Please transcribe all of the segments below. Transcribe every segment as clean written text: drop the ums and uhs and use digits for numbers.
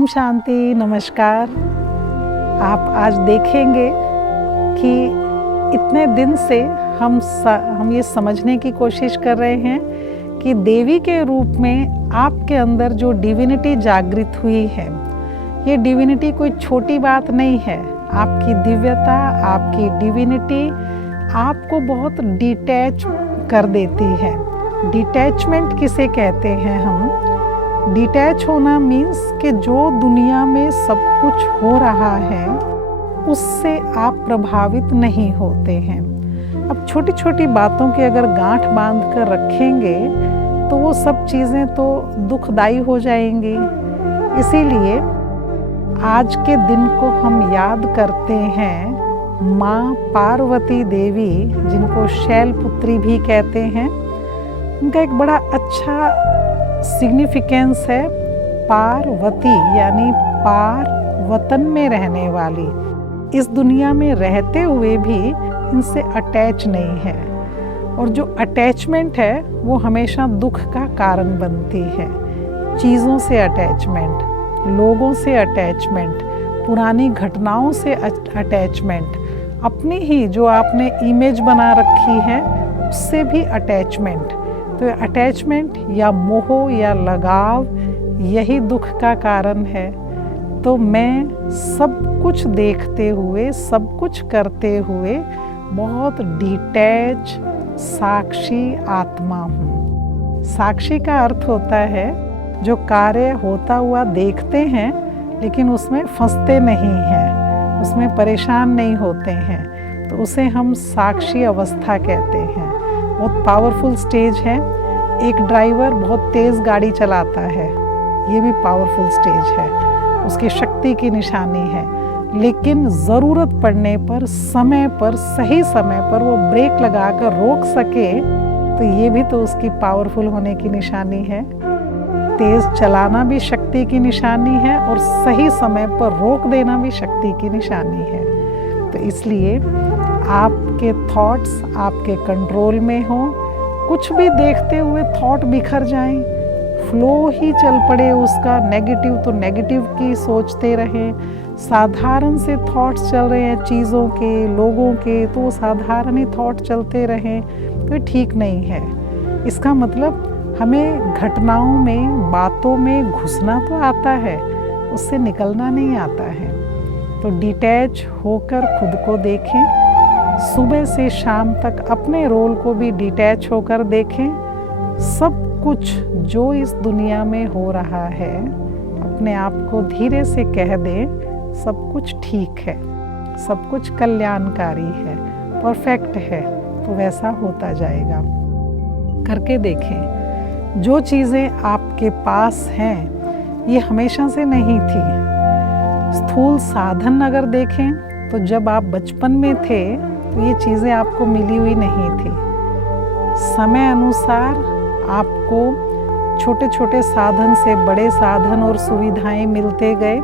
ओम शांति, नमस्कार। आप आज देखेंगे कि इतने दिन से हम ये समझने की कोशिश कर रहे हैं कि देवी के रूप में आपके अंदर जो डिविनिटी जागृत हुई है, ये डिविनिटी कोई छोटी बात नहीं है। आपकी दिव्यता, आपकी डिविनिटी आपको बहुत डिटैच कर देती है। डिटैचमेंट किसे कहते हैं हम? डिटैच होना मीन्स कि जो दुनिया में सब कुछ हो रहा है उससे आप प्रभावित नहीं होते हैं। अब छोटी छोटी बातों की अगर गांठ बांध कर रखेंगे तो वो सब चीज़ें तो दुखदाई हो जाएंगी। इसीलिए आज के दिन को हम याद करते हैं माँ पार्वती देवी, जिनको शैलपुत्री भी कहते हैं। उनका एक बड़ा अच्छा सिग्निफिकेंस है, पार्वती यानी पार, वतन में रहने वाली। इस दुनिया में रहते हुए भी इनसे अटैच नहीं है, और जो अटैचमेंट है वो हमेशा दुख का कारण बनती है। चीज़ों से अटैचमेंट, लोगों से अटैचमेंट, पुरानी घटनाओं से अटैचमेंट, अपनी ही जो आपने इमेज बना रखी है उससे भी अटैचमेंट। तो अटैचमेंट या मोह या लगाव, यही दुख का कारण है। तो मैं सब कुछ देखते हुए, सब कुछ करते हुए बहुत डिटैच साक्षी आत्मा हूँ। साक्षी का अर्थ होता है जो कार्य होता हुआ देखते हैं लेकिन उसमें फंसते नहीं हैं, उसमें परेशान नहीं होते हैं, तो उसे हम साक्षी अवस्था कहते हैं। बहुत पावरफुल स्टेज है। एक ड्राइवर बहुत तेज़ गाड़ी चलाता है, ये भी पावरफुल स्टेज है, उसकी शक्ति की निशानी है। लेकिन ज़रूरत पड़ने पर, समय पर, सही समय पर वो ब्रेक लगाकर रोक सके तो ये भी तो उसकी पावरफुल होने की निशानी है। तेज़ चलाना भी शक्ति की निशानी है और सही समय पर रोक देना भी शक्ति की निशानी है। तो इसलिए आपके थॉट्स आपके कंट्रोल में हों। कुछ भी देखते हुए थॉट बिखर जाएं, फ्लो ही चल पड़े उसका, नेगेटिव तो नेगेटिव की सोचते रहें। साधारण से थॉट्स चल रहे हैं चीज़ों के, लोगों के, तो वो साधारण ही थॉट चलते रहें तो ठीक नहीं है। इसका मतलब हमें घटनाओं में, बातों में घुसना तो आता है, उससे निकलना नहीं आता है। तो डिटैच होकर खुद को देखें। सुबह से शाम तक अपने रोल को भी डिटैच होकर देखें। सब कुछ जो इस दुनिया में हो रहा है, अपने आप को धीरे से कह दें, सब कुछ ठीक है, सब कुछ कल्याणकारी है, परफेक्ट है, तो वैसा होता जाएगा। करके देखें। जो चीज़ें आपके पास हैं ये हमेशा से नहीं थी। स्थूल साधन अगर देखें तो जब आप बचपन में थे तो ये चीज़ें आपको मिली हुई नहीं थी। समय अनुसार आपको छोटे छोटे साधन से बड़े साधन और सुविधाएं मिलते गए।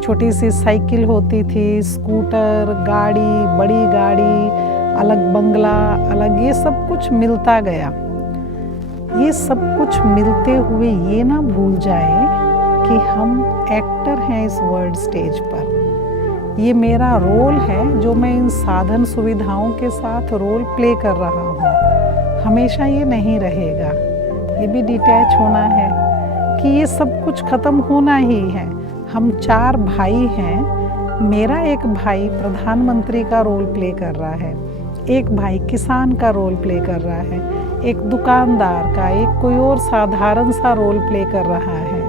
छोटी सी साइकिल होती थी, स्कूटर, गाड़ी, बड़ी गाड़ी, अलग बंगला, अलग, ये सब कुछ मिलता गया। ये सब कुछ मिलते हुए ये ना भूल जाएं कि हम एक्टर हैं इस वर्ल्ड स्टेज पर। ये मेरा रोल है जो मैं इन साधन सुविधाओं के साथ रोल प्ले कर रहा हूँ। हमेशा ये नहीं रहेगा, ये भी डिटैच होना है कि ये सब कुछ ख़त्म होना ही है। हम 4 भाई हैं। मेरा एक भाई प्रधानमंत्री का रोल प्ले कर रहा है, एक भाई किसान का रोल प्ले कर रहा है, एक दुकानदार का, एक कोई और साधारण सा रोल प्ले कर रहा है।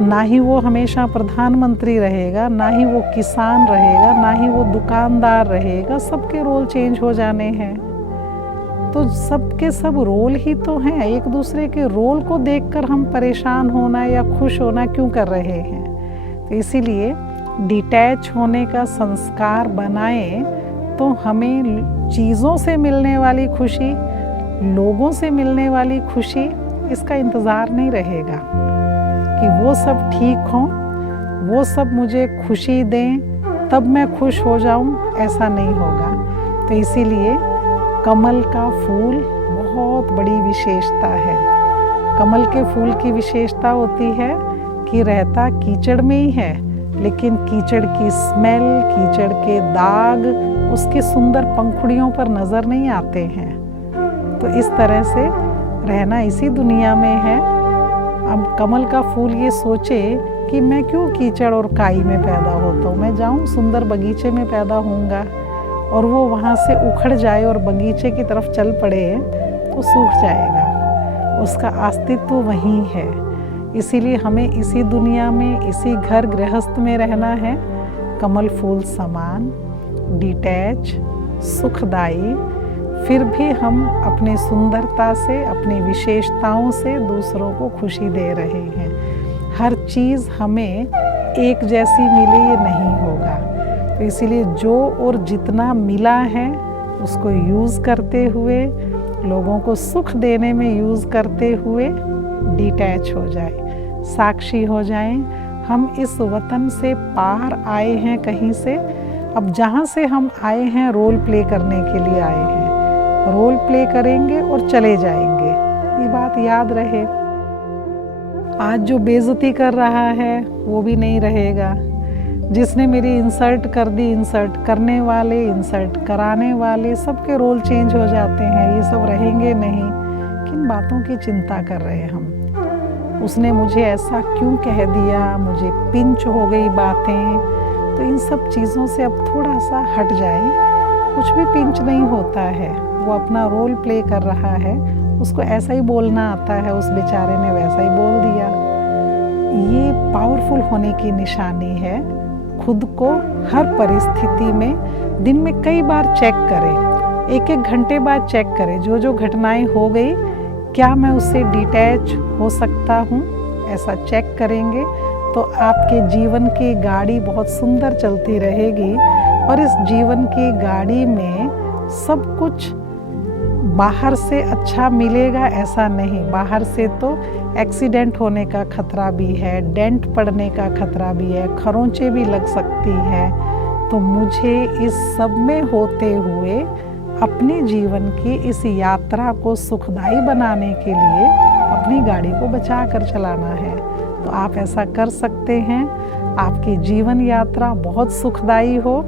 ना ही वो हमेशा प्रधानमंत्री रहेगा, ना ही वो किसान रहेगा, ना ही वो दुकानदार रहेगा। सबके रोल चेंज हो जाने हैं। तो सबके सब रोल ही तो हैं। एक दूसरे के रोल को देखकर हम परेशान होना या खुश होना क्यों कर रहे हैं? तो इसीलिए डिटैच होने का संस्कार बनाएं तो हमें चीज़ों से मिलने वाली खुशी, लोगों से मिलने वाली खुशी, इसका इंतज़ार नहीं रहेगा कि वो सब ठीक हों, वो सब मुझे खुशी दें तब मैं खुश हो जाऊं, ऐसा नहीं होगा। तो इसीलिए कमल का फूल बहुत बड़ी विशेषता है। कमल के फूल की विशेषता होती है कि रहता कीचड़ में ही है, लेकिन कीचड़ की स्मेल, कीचड़ के दाग उसकी सुंदर पंखुड़ियों पर नज़र नहीं आते हैं। तो इस तरह से रहना इसी दुनिया में है। अब कमल का फूल ये सोचे कि मैं क्यों कीचड़ और काई में पैदा होता हूँ, मैं जाऊँ सुंदर बगीचे में पैदा होऊंगा, और वो वहाँ से उखड़ जाए और बगीचे की तरफ चल पड़े तो सूख जाएगा, उसका अस्तित्व वहीं है। इसीलिए हमें इसी दुनिया में, इसी घर गृहस्थ में रहना है, कमल फूल समान, डिटैच, सुखदायी, फिर भी हम अपनी सुंदरता से, अपनी विशेषताओं से दूसरों को खुशी दे रहे हैं। हर चीज़ हमें एक जैसी मिले ये नहीं होगा, तो इसीलिए जो और जितना मिला है उसको यूज़ करते हुए, लोगों को सुख देने में यूज़ करते हुए डिटैच हो जाए, साक्षी हो जाएं। हम इस वतन से बाहर आए हैं कहीं से, अब जहाँ से हम आए हैं रोल प्ले करने के लिए आए हैं, रोल प्ले करेंगे और चले जाएंगे, ये बात याद रहे। आज जो बेइज्जती कर रहा है वो भी नहीं रहेगा, जिसने मेरी इंसल्ट कर दी, इंसल्ट करने वाले, इंसल्ट कराने वाले, सबके रोल चेंज हो जाते हैं, ये सब रहेंगे नहीं। किन बातों की चिंता कर रहे हैं हम, उसने मुझे ऐसा क्यों कह दिया, मुझे पिंच हो गई बातें, तो इन सब चीज़ों से अब थोड़ा सा हट जाए। कुछ भी पिंच नहीं होता है, वो अपना रोल प्ले कर रहा है, उसको ऐसा ही बोलना आता है, उस बेचारे ने वैसा ही बोल दिया। ये पावरफुल होने की निशानी है। खुद को हर परिस्थिति में दिन में कई बार चेक करें, एक एक घंटे बाद चेक करें, जो जो घटनाएं हो गई क्या मैं उससे डिटैच हो सकता हूँ, ऐसा चेक करेंगे तो आपके जीवन की गाड़ी बहुत सुंदर चलती रहेगी। और इस जीवन की गाड़ी में सब कुछ बाहर से अच्छा मिलेगा ऐसा नहीं, बाहर से तो एक्सीडेंट होने का खतरा भी है, डेंट पड़ने का खतरा भी है, खरोंचें भी लग सकती है। तो मुझे इस सब में होते हुए अपने जीवन की इस यात्रा को सुखदायी बनाने के लिए अपनी गाड़ी को बचा कर चलाना है। तो आप ऐसा कर सकते हैं, आपकी जीवन यात्रा बहुत सुखदायी हो,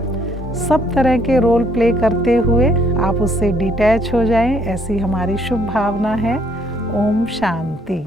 सब तरह के रोल प्ले करते हुए आप उससे डिटैच हो जाएं, ऐसी हमारी शुभ भावना है। ओम शांति।